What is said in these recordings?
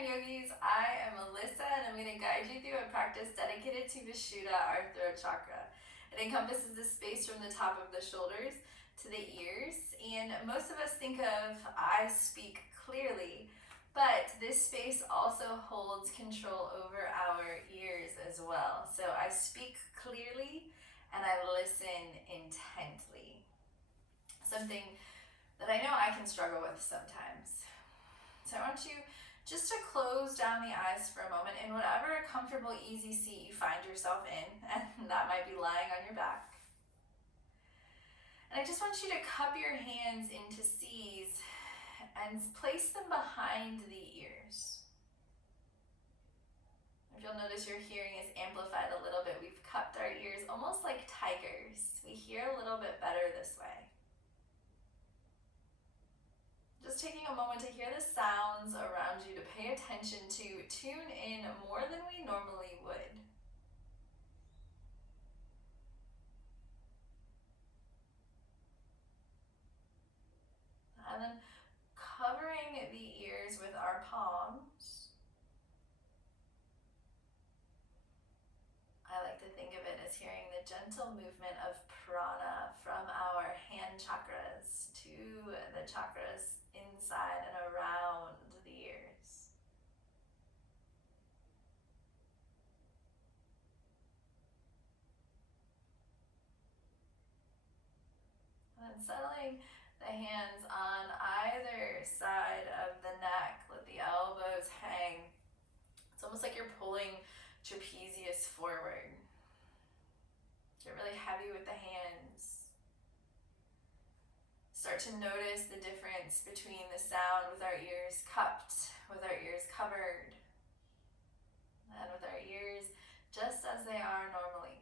Sunshine Yogis, I am Alyssa and I'm going to guide you through a practice dedicated to Vishudda, our throat chakra. It encompasses the space from the top of the shoulders to the ears, and most of us think of I speak clearly, but this space also holds control over our ears as well. So I speak clearly and I listen intently. Something that I know I can struggle with sometimes. So I want you just to close down the eyes for a moment in whatever comfortable, easy seat you find yourself in, and that might be lying on your back. And I just want you to cup your hands into C's and place them behind the ears. If you'll notice, your hearing is amplified a little bit. We've cupped our ears almost like tigers. We hear a little bit better this way. Just taking a moment to hear the sounds around you, to pay attention to, tune in more than we normally would. And then covering the ears with our palms. I like to think of it as hearing the gentle movement of prana from our hand chakras to the chakras inside and around the ears. And then settling the hands on either side of the neck, let the elbows hang. It's almost like you're pulling trapezius forward. Get really heavy with the hands. Start to notice the difference between the sound with our ears cupped, with our ears covered, and with our ears just as they are normally.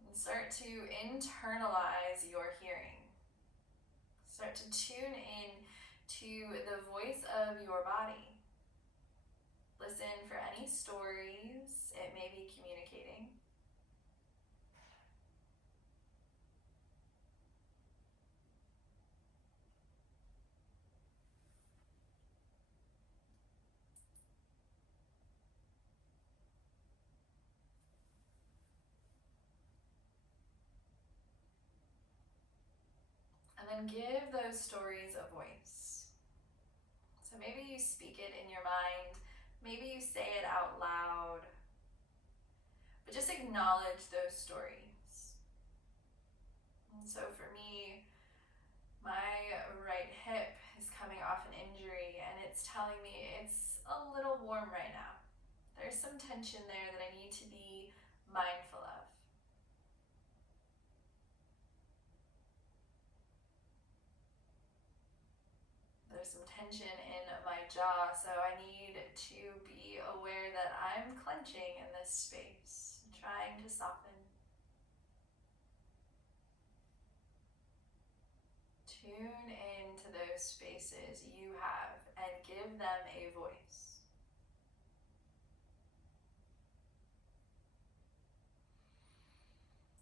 And start to internalize your hearing. Start to tune in to the voice of your body. Listen for any stories it may be communicating. And then give those stories a voice. So maybe you speak it in your mind, maybe you say it out loud, but just acknowledge those stories. And so for me, my right hip is coming off an injury and it's telling me it's a little warm right now. There's some tension there that I need to be mindful of. There's some tension in my jaw, so I need to be aware that I'm clenching in this space, trying to soften. Tune into those spaces you have and give them a voice.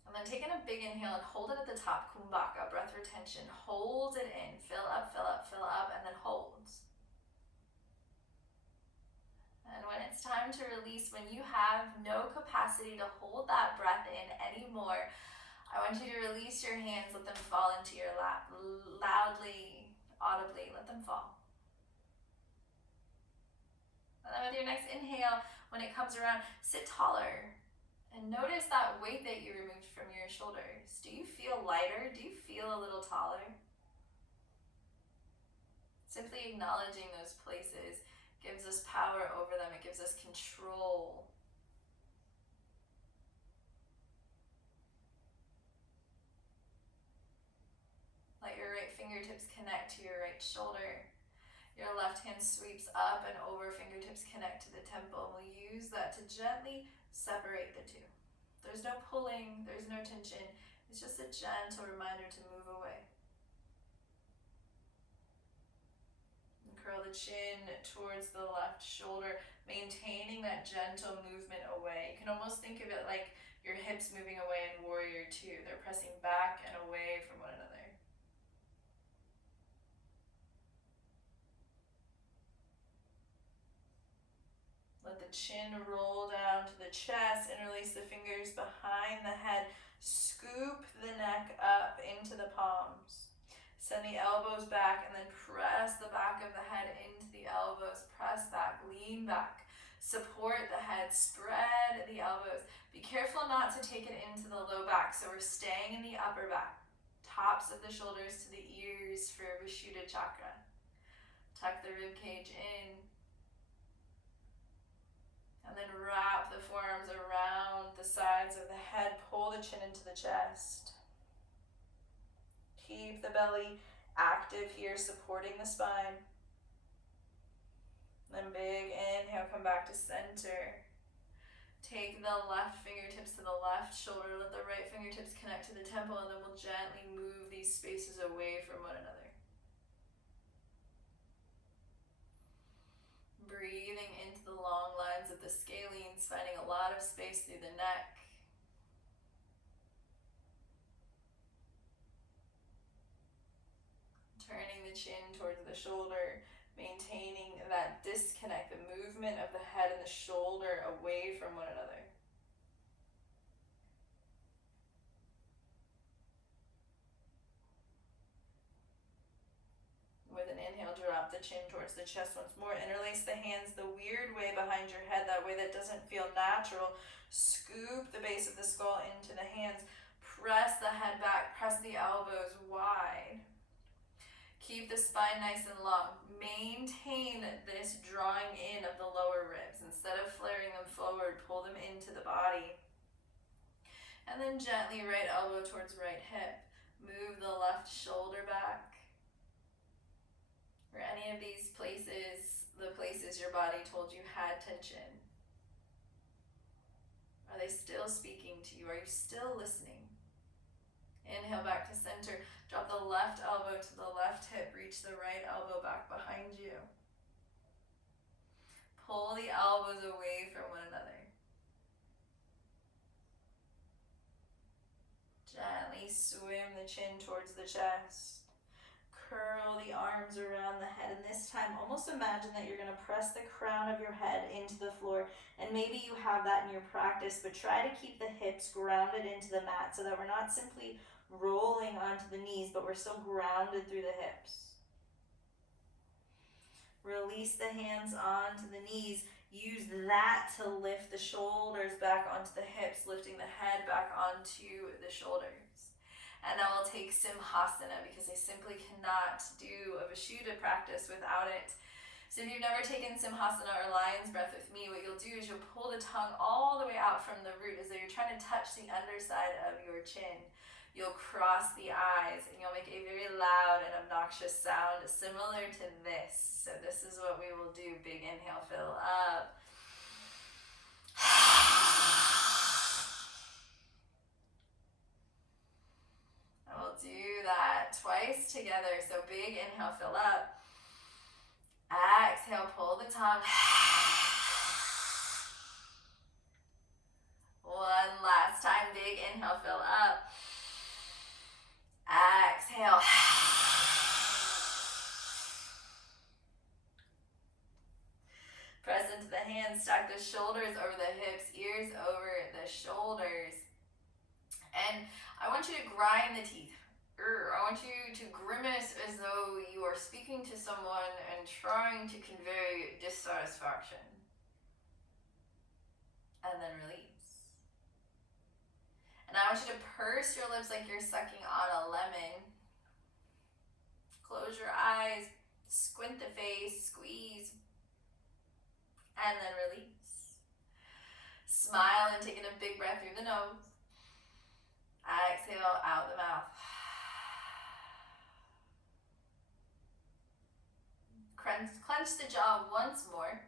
And then taking a big inhale and hold it at the top, kumbhaka, breath retention. Hold it in, fill up, and then hold. And when it's time to release, when you have no capacity to hold that breath in anymore, I want you to release your hands, let them fall into your lap, loudly, audibly, let them fall. And then with your next inhale, when it comes around, sit taller. And notice that weight that you removed from your shoulders. Do you feel lighter? Do you feel a little taller? Simply acknowledging those places gives us power over them. It gives us control. Let your right fingertips connect to your right shoulder. Your left hand sweeps up and over, fingertips connect to the temple. We'll use that to gently separate the two. There's no pulling, there's no tension. It's just a gentle reminder to move away. And curl the chin towards the left shoulder, maintaining that gentle movement away. You can almost think of it like your hips moving away in Warrior Two. They're pressing back and away from one another. the chin roll down to the chest. Interlace the fingers behind the head. Scoop the neck up into the palms. Send the elbows back and then press the back of the head into the elbows. Press back, lean back. Support the head, spread the elbows. Be careful not to take it into the low back, so we're staying in the upper back. Tops of the shoulders to the ears for Vishudda Chakra. Tuck the rib cage in. And then wrap the forearms around the sides of the head. Pull the chin into the chest. Keep the belly active here, supporting the spine. Then big inhale, come back to center. Take the left fingertips to the left shoulder. Let the right fingertips connect to the temple, and then we'll gently move these spaces away from one another. Breathing into the long lines of the scalenes, finding a lot of space through the neck. Turning the chin towards the shoulder, maintaining that disconnect, the movement of the head and the shoulder away from one another. With an inhale, drop the chin towards the chest once more. Interlace the hands the weird way behind your head, that way that doesn't feel natural. Scoop the base of the skull into the hands. Press the head back, press the elbows wide. Keep the spine nice and long. Maintain this drawing in of the lower ribs. Instead of flaring them forward, pull them into the body. And then gently right elbow towards right hip. Move the left shoulder back. Or any of these places, the places your body told you had tension. Are they still speaking to you? Are you still listening? Inhale back to center. Drop the left elbow to the left hip. Reach the right elbow back behind you. Pull the elbows away from one another. Gently swim the chin towards the chest. Curl the arms around the head, and this time almost imagine that you're going to press the crown of your head into the floor, and maybe you have that in your practice, but try to keep the hips grounded into the mat so that we're not simply rolling onto the knees, but we're still grounded through the hips. Release the hands onto the knees. Use that to lift the shoulders back onto the hips, lifting the head back onto the shoulders. And now we'll take Simhasana, because I simply cannot do a Vishudda practice without it. So if you've never taken Simhasana or lion's breath with me, what you'll do is you'll pull the tongue all the way out from the root as though you're trying to touch the underside of your chin. You'll cross the eyes and you'll make a very loud and obnoxious sound similar to this. So this is what we will do. Big inhale, fill up. And we'll do that twice together. So big inhale, fill up. Exhale, pull the tongue. One last time, big inhale, fill up. Exhale. Press into the hands, stack the shoulders over the hips, ears over the shoulders. And I want you to grind the teeth. I want you to grimace as though you are speaking to someone and trying to convey dissatisfaction. And then release. And I want you to purse your lips like you're sucking on a lemon. Close your eyes, squint the face, squeeze, and then release. Smile and take in a big breath through the nose. Exhale out the mouth. Clench the jaw once more.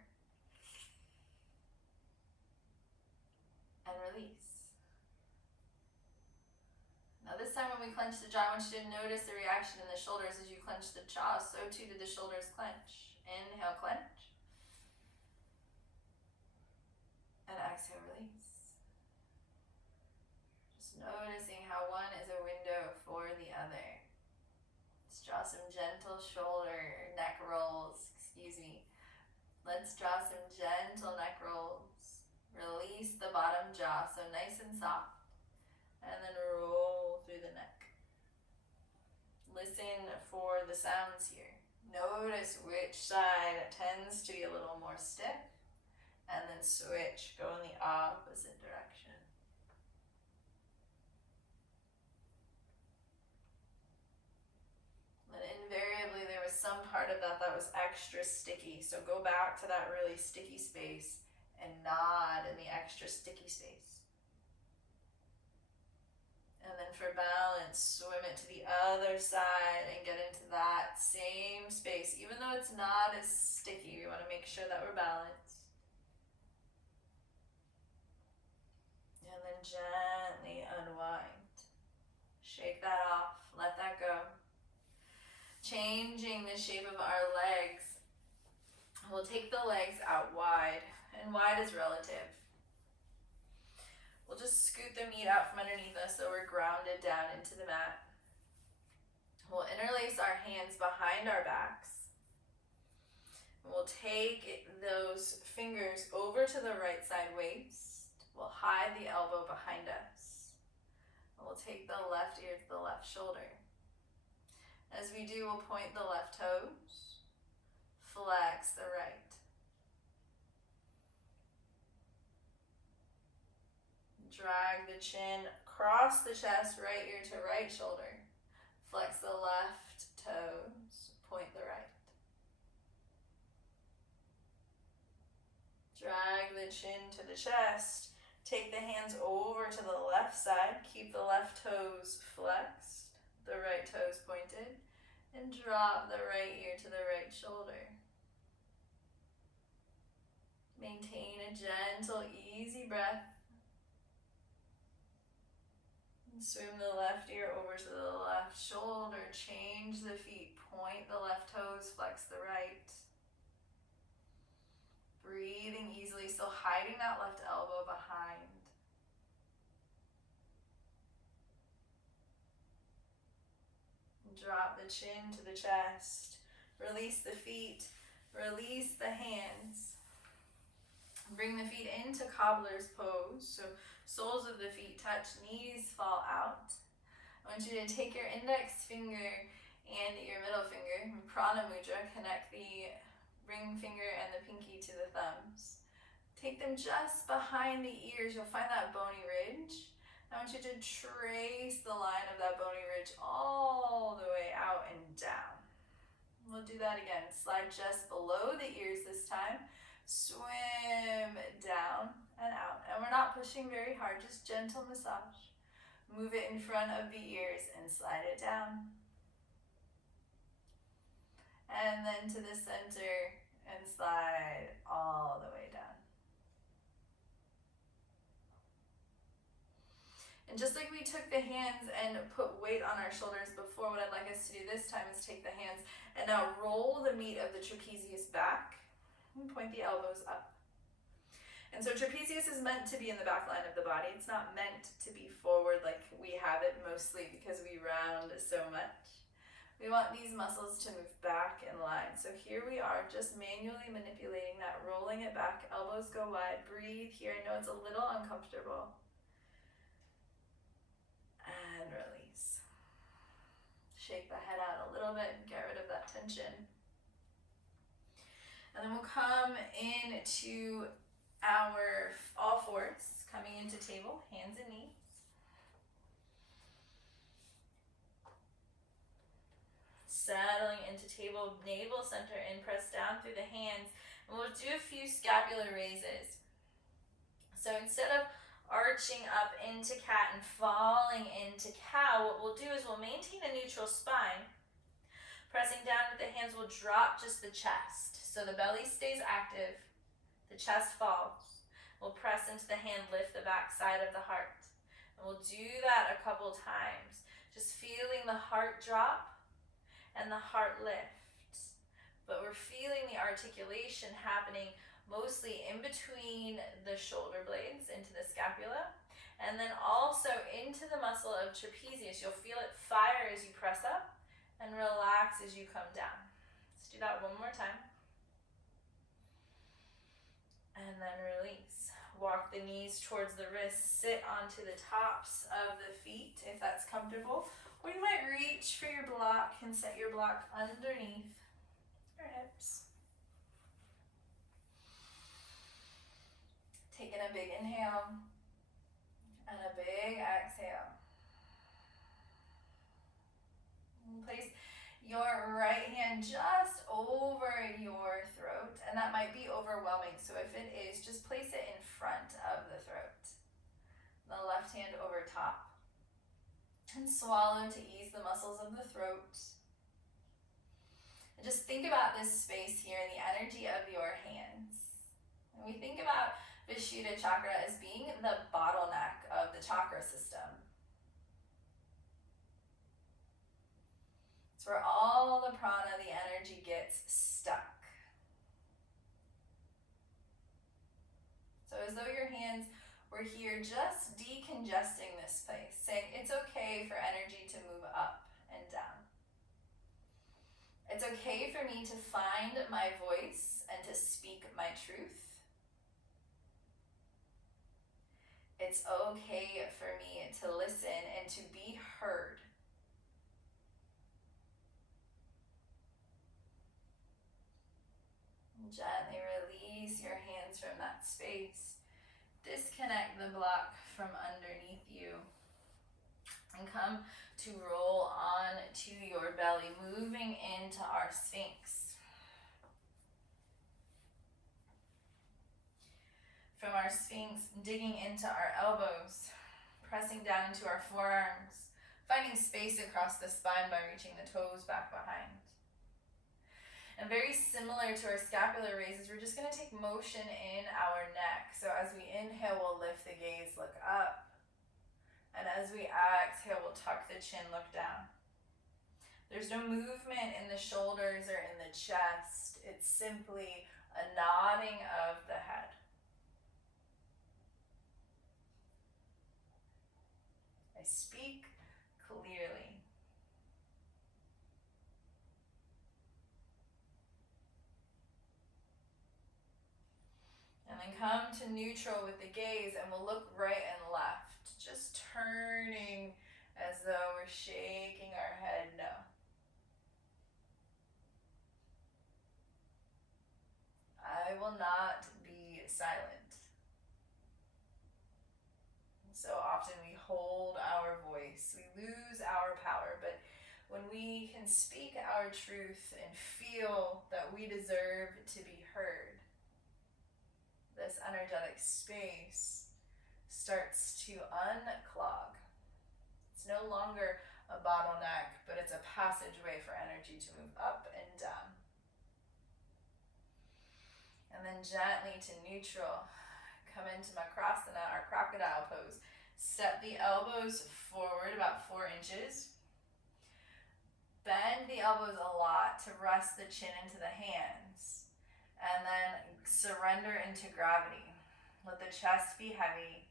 And release. Now this time when we clench the jaw, I want you to notice the reaction in the shoulders as you clench the jaw. So too did the shoulders clench. Inhale, clench. And exhale, release. Just noticing how one is a window for the other. Let's draw some gentle shoulder, neck rolls, Let's draw some gentle neck rolls. Release the bottom jaw, so nice and soft. And then roll through the neck. Listen for the sounds here. Notice which side tends to be a little more stiff. And then switch, go in the opposite direction. And invariably there was some part of that was extra sticky. So go back to that really sticky space and nod in the extra sticky space. And then for balance, swim it to the other side and get into that same space. Even though it's not as sticky, we want to make sure that we're balanced. And then gently unwind. Shake that off, let that go. Changing the shape of our legs. We'll take the legs out wide, and wide is relative. We'll just scoot the meat out from underneath us so we're grounded down into the mat. We'll interlace our hands behind our backs. We'll take those fingers over to the right side waist. We'll hide the elbow behind us. And we'll take the left ear to the left shoulder. As we do, we'll point the left toes, flex the right. Drag the chin across the chest, right ear to right shoulder. Flex the left toes, point the right. Drag the chin to the chest. Take the hands over to the left side. Keep the left toes flexed, the right toes pointed, and drop the right ear to the right shoulder. Maintain a gentle, easy breath. Swim the left ear over to the left shoulder, change the feet, point the left toes, flex the right. Breathing easily, still hiding that left elbow behind. Drop the chin to the chest, release the feet, release the hands. Bring the feet into Cobbler's Pose, so soles of the feet touch, knees fall out. I want you to take your index finger and your middle finger, Prana Mudra, connect the ring finger and the pinky to the thumbs. Take them just behind the ears, you'll find that bony ridge. I want you to trace the line of that bony ridge all the way out and down. We'll do that again, slide just below the ears this time. Swim down and out. And we're not pushing very hard, just gentle massage. Move it in front of the ears and slide it down. And then to the center and slide all the way down. And just like we took the hands and put weight on our shoulders before, what I'd like us to do this time is take the hands and now roll the meat of the trapezius back. Point the elbows up. And so trapezius is meant to be in the back line of the body. It's not meant to be forward like we have it mostly because we round so much. We want these muscles to move back in line. So here we are, just manually manipulating that, rolling it back, elbows go wide. Breathe here. I know it's a little uncomfortable. And release. Shake the head out a little bit and get rid of that tension. And then we'll come into our all fours, coming into table, hands and knees. Settling into table, navel center in, press down through the hands. And we'll do a few scapular raises. So instead of arching up into cat and falling into cow, what we'll do is we'll maintain a neutral spine. Pressing down with the hands, we'll drop just the chest. So the belly stays active, the chest falls. We'll press into the hand, lift the back side of the heart. And we'll do that a couple times. Just feeling the heart drop and the heart lift. But we're feeling the articulation happening mostly in between the shoulder blades into the scapula. And then also into the muscle of trapezius. You'll feel it fire as you press up and relax as you come down. Let's do that one more time. And then release. Walk the knees towards the wrists. Sit onto the tops of the feet if that's comfortable. Or you might reach for your block and set your block underneath your hips. Taking a big inhale and a big exhale. And place your right hand just over your throat, and that might be overwhelming, so if it is, just place it in front of the throat. The left hand over top. And swallow to ease the muscles of the throat. And just think about this space here, the energy of your hands. And we think about Vishudda chakra as being the bottleneck of the chakra system. It's where all the prana, the energy, gets stuck. So as though your hands were here just decongesting this place, saying it's okay for energy to move up and down. It's okay for me to find my voice and to speak my truth. It's okay for me to listen and to be heard. Gently release your hands from that space. Disconnect the block from underneath you. And come to roll on to your belly, moving into our Sphinx. From our Sphinx, digging into our elbows, pressing down into our forearms, finding space across the spine by reaching the toes back behind. And very similar to our scapular raises, we're just going to take motion in our neck. So as we inhale, we'll lift the gaze, look up. And as we exhale, we'll tuck the chin, look down. There's no movement in the shoulders or in the chest. It's simply a nodding of the head. I speak clearly. And then come to neutral with the gaze, and we'll look right and left, just turning as though we're shaking our head no. I will not be silent. So often we hold our voice, we lose our power, but when we can speak our truth and feel that we deserve to be heard, this energetic space starts to unclog. It's no longer a bottleneck, but it's a passageway for energy to move up and down. And then gently to neutral, come into Makrasana, our Crocodile Pose. Step the elbows forward about 4 inches. Bend the elbows a lot to rest the chin into the hands. And then surrender into gravity. Let the chest be heavy.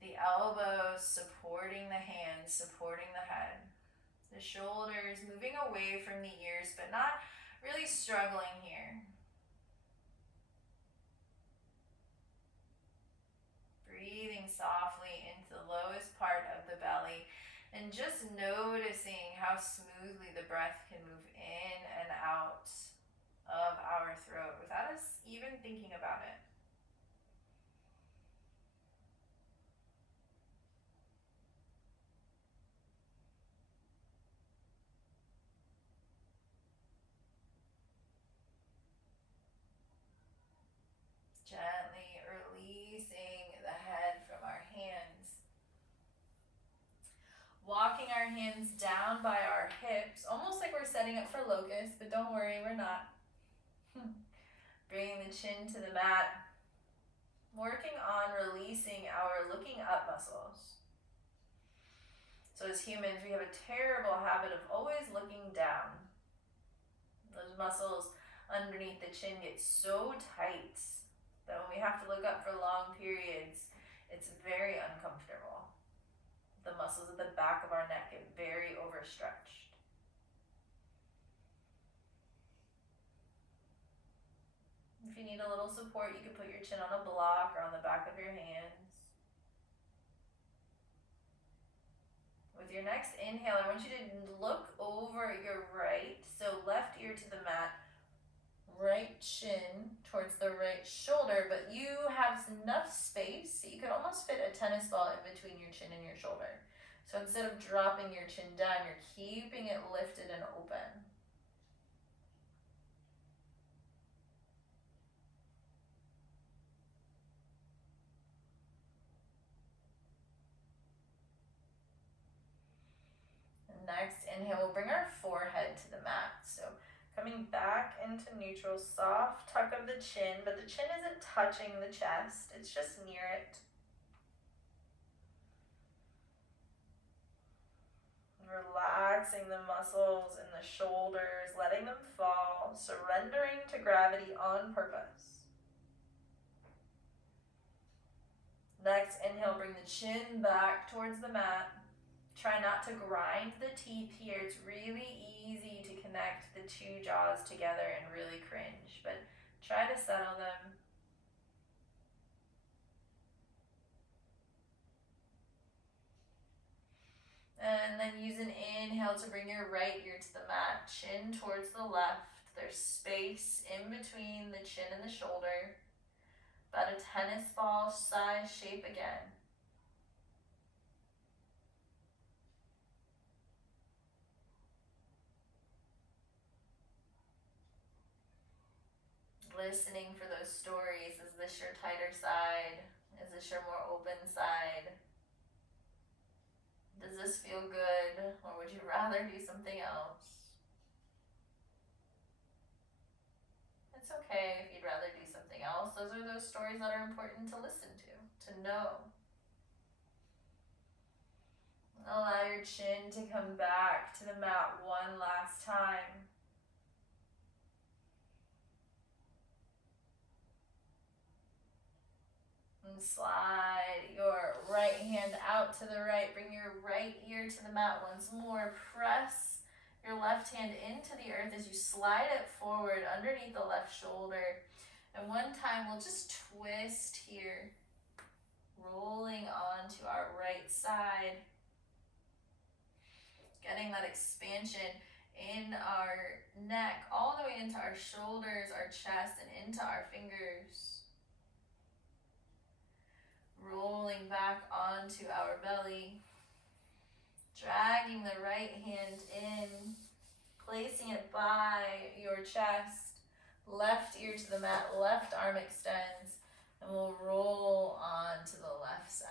The elbows supporting the hands, supporting the head. The shoulders moving away from the ears, but not really struggling here. Breathing softly into the lowest part of the belly and just noticing how smoothly the breath can move in and out of our throat without us even thinking about it. Gently releasing the head from our hands. Walking our hands down by our hips, almost like we're setting up for locust, but don't worry, we're not. Bringing the chin to the mat. Working on releasing our looking up muscles. So as humans, we have a terrible habit of always looking down. Those muscles underneath the chin get so tight that when we have to look up for long periods, it's very uncomfortable. The muscles at the back of our neck get very overstretched. If you need a little additional support, you can put your chin on a block or on the back of your hands. With your next inhale, I want you to look over your right, so left ear to the mat, right shin towards the right shoulder, but you have enough space so you could almost fit a tennis ball in between your chin and your shoulder. So instead of dropping your chin down, you're keeping it lifted and open. Next inhale, we'll bring our forehead to the mat. So coming back into neutral, soft tuck of the chin, but the chin isn't touching the chest, it's just near it. Relaxing the muscles in the shoulders, letting them fall, surrendering to gravity on purpose. Next inhale, bring the chin back towards the mat. Try not to grind the teeth here. It's really easy to connect the two jaws together and really cringe, but try to settle them. And then use an inhale to bring your right ear to the mat, chin towards the left. There's space in between the chin and the shoulder. About a tennis ball size shape again. Listening for those stories. Is this your tighter side? Is this your more open side? Does this feel good, or would you rather do something else? It's okay if you'd rather do something else. Those are those stories that are important to listen to know. Allow your chin to come back to the mat one last time. And slide your right hand out to the right. Bring your right ear to the mat once more. Press your left hand into the earth as you slide it forward underneath the left shoulder. And one time we'll just twist here, rolling onto our right side. Getting that expansion in our neck, all the way into our shoulders, our chest, and into our fingers. Rolling back onto our belly. Dragging the right hand in, placing it by your chest. Left ear to the mat, left arm extends, and we'll roll on to the left side.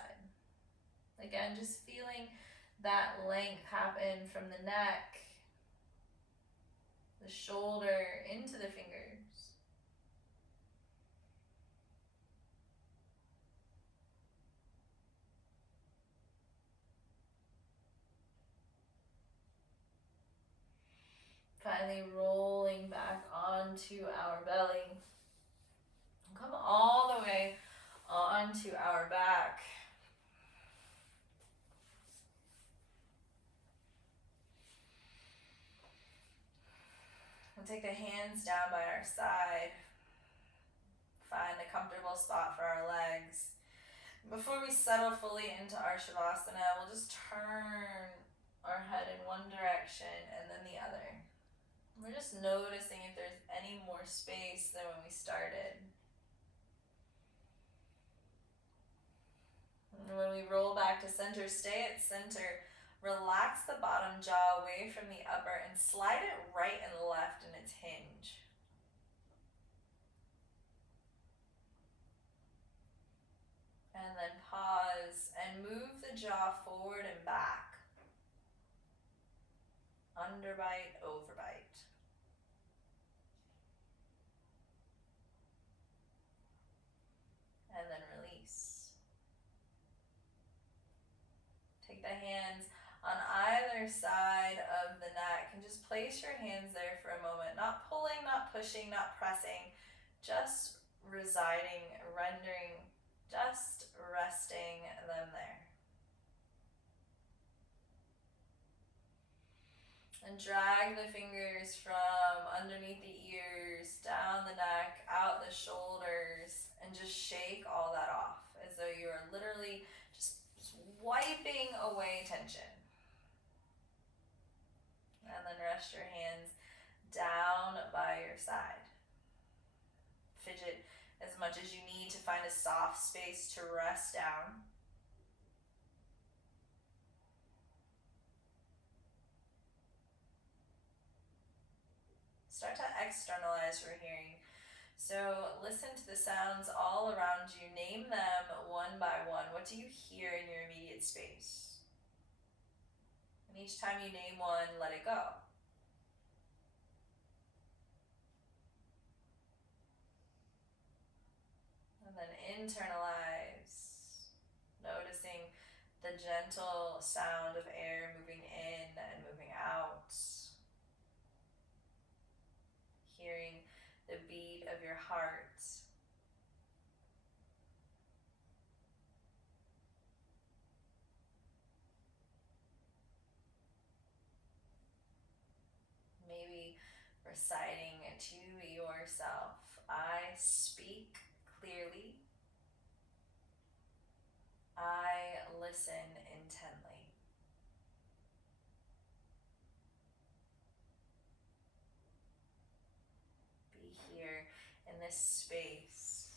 Again, just feeling that length happen from the neck, the shoulder, into the fingers. Finally rolling back onto our belly. Come all the way onto our back. We'll take the hands down by our side. Find a comfortable spot for our legs. Before we settle fully into our Shavasana, we'll just turn our head in one direction and then the other. We're just noticing if there's any more space than when we started. And when we roll back to center, stay at center. Relax the bottom jaw away from the upper and slide it right and left in its hinge. And then pause and move the jaw forward and back. Underbite, overbite. And then release. Take the hands on either side of the neck and just place your hands there for a moment. Not pulling, not pushing, not pressing, just residing, rendering, just resting them there. And drag the fingers from underneath the ears, down the neck, out the shoulders, and just shake all that off as though you are literally just wiping away tension. And then rest your hands down by your side. Fidget as much as you need to find a soft space to rest down. Start to externalize your hearing. So listen to the sounds all around you. Name them one by one. What do you hear in your immediate space? And each time you name one, let it go. And then internalize, noticing the gentle sound of air moving in and moving out. Hearing the beat of your heart. Maybe reciting to yourself, I speak clearly. I listen intently. Be here in this space,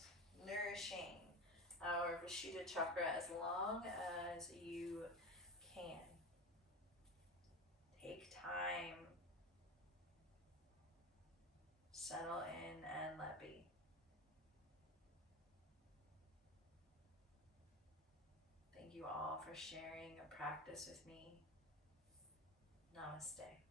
nourishing our Vishudda chakra as long as you can. Take time, settle in, and let be. Thank you all for sharing a practice with me. Namaste.